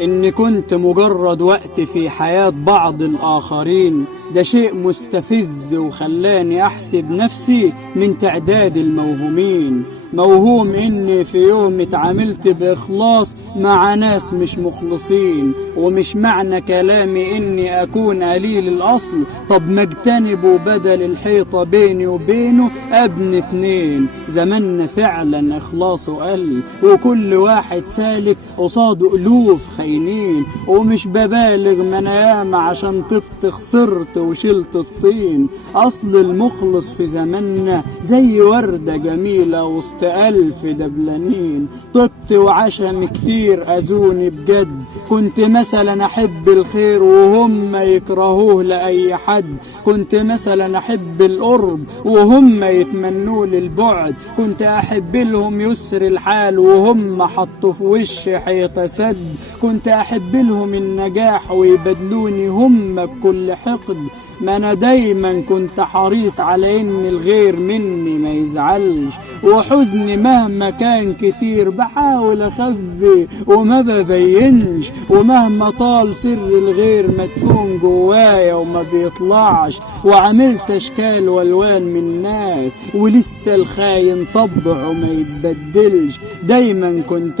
إني كنت مجرد وقت في حياة بعض الآخرين، ده شيء مستفز وخلاني أحسب نفسي من تعداد الموهومين. موهوم إني في يوم اتعاملت بإخلاص مع ناس مش مخلصين، ومش معنى كلامي إني أكون قليل الأصل طب ما اجتنبوا بدل الحيطة بيني وبينه أبن اتنين. زماننا فعلا إخلاصه قل، وكل واحد سالك قصاده ألوف خاينين. ومش ببالغ ما أنا ياما عشان طبت خسرت وشلت الطين. أصل المخلص في زماننا زي وردة جميلة وسط ألف دبلانين. طبت وعشم كتير أذوني بجد، كنت مثلا أحب الخير وهم يكرهوه لأي حد. كنت مثلا أحب القرب وهم يتمنوه للبعد. كنت أحب لهم يسر الحال وهم حطوا في وش حيطة سد. كنت أحب لهم النجاح ويبدلوني هم بكل حقد. ما أنا دايما كنت حريص على إن الغير مني ما يزعلش، وحزني مهما كان كتير بحاول أخبي وما ببينش. ومهما طال سر الغير مدفون جوايا وما بيطلعش. وعملت أشكال والوان من ناس ولسه الخاين طبعه ما يتبدلش. دايما كنت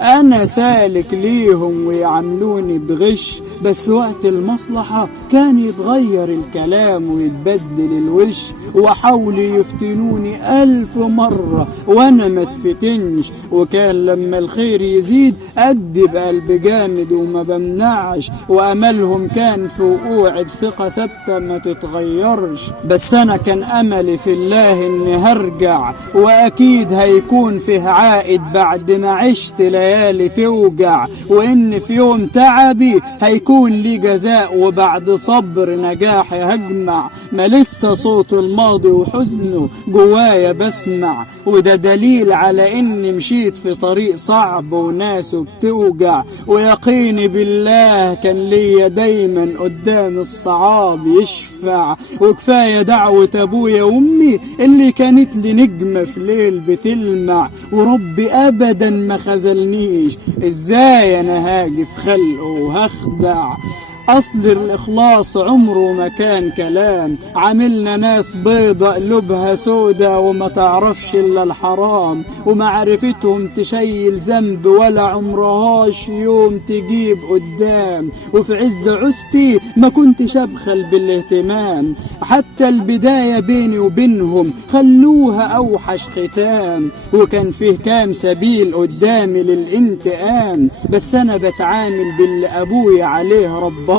أنا سالك ليهم ويعاملوني بغش، بس وقت المصلحة كان يتغير الكلام ويتبدل الوش. وحاولوا يفتنوني 1000 مرة وانا ما اتفتنش. وكان لما الخير يزيد ادي بقلب جامد وما بمنعش. واملهم كان في وقوع بثقة ثابتة ما تتغيرش. بس انا كان املي في الله اني هرجع، واكيد هيكون فيه عائد بعد ما عشت ليالي توجع. وان في يوم تعبي هيكون لي جزاء، وبعد صبر نجاحي هجمع. ما لسه صوت الماضي وحزنه جوايا بسمع، وده دليل على اني مشيت في طريق صعب وناسه بتوجع. ويقيني بالله كان ليا دايما قدام الصعاب يشفع. وكفاية دعوة ابويا وامي اللي كانت لي نجمة في ليل بتلمع. وربي ابدا ما خذلنيش، ازاي انا هاجي في خلقه وهخدع. أصل الإخلاص عمره ما كان كلام. عاملنا ناس بيضة قلوبها سودا وما تعرفش إلا الحرام. ومعرفتهم تشيل ذنب ولا عمرهاش يوم تجيب قدام. وفي عز عستي ما كنتش أبخل بالاهتمام. حتى البداية بيني وبينهم خلوها أوحش ختام. وكان فيه كام سبيل قدامي للانتقام، بس أنا بتعامل باللي أبويا عليه رباني.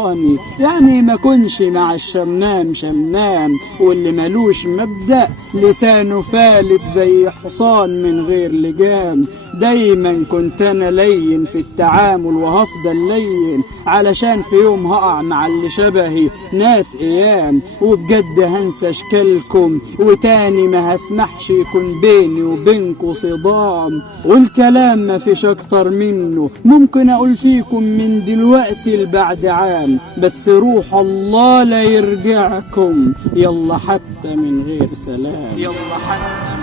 يعني ما كنش مع الشمام شمام، واللي ملوش مبدأ لسانه فالت زي حصان من غير لجام. دايما كنت انا لين في التعامل وهفضل لين، علشان في يوم هقع مع اللي شبهي ناس ايام. وبجد هنسى اشكالكم وتاني ما هسمحش يكون بيني وبينكم صدام. والكلام ما فيش اكتر منه ممكن اقول فيكم من دلوقتي لبعد عام، بس روح الله لا يرجعكم. يلا حتى من غير سلام، يلا حتى